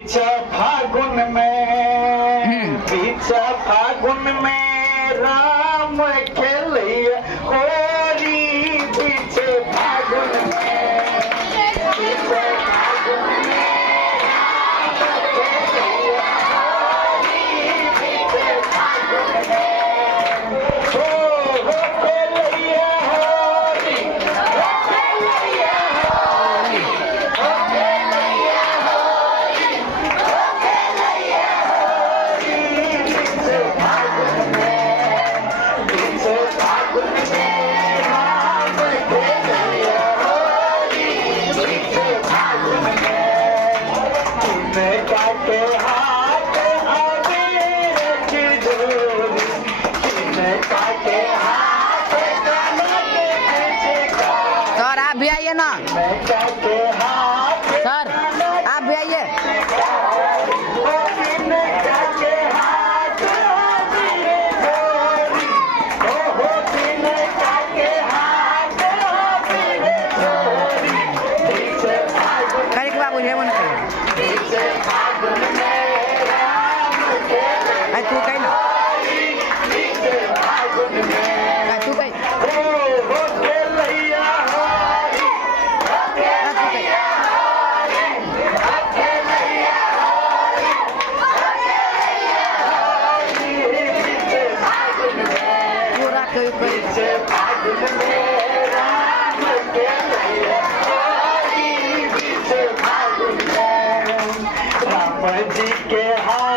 फागुन में पीछा फागुन में राम खेलिया होरी पीछे फागुन में पीछे फागुन में राम खेलिया होरी पीछे फागुन में हो खेलिया होरी हो खेलिया होरी हो खेलिया होरी हो खेलिया होरी पीछे फागुन में पीछे फागुन में राम खेलिया होरी पीछे फागुन में तुमने काटे हाथ अबीर की डोरी तुमने काटे हाथ कानों के पीछे का सर आप भी आइए ना मैं काटे हाथ सर आप भी आइए ओ तुमने काटे हाथ अबीर डोरी हो तुमने काटे हाथ अबीर डोरी पीछे फागुन करे के बाबू हेमन के पीछे फागुन में राम खेले आई तू कहीं ना पीछे फागुन में आई तू कहीं हो खेलैया होरी हो खेलैया होरी हो खेलैया होरी हो खेलैया होरी पीछे फागुन में पूरा कोई कोई पीछे फागुन में राम खेलैया होरी पीछे फागुन में राम जी के हाथ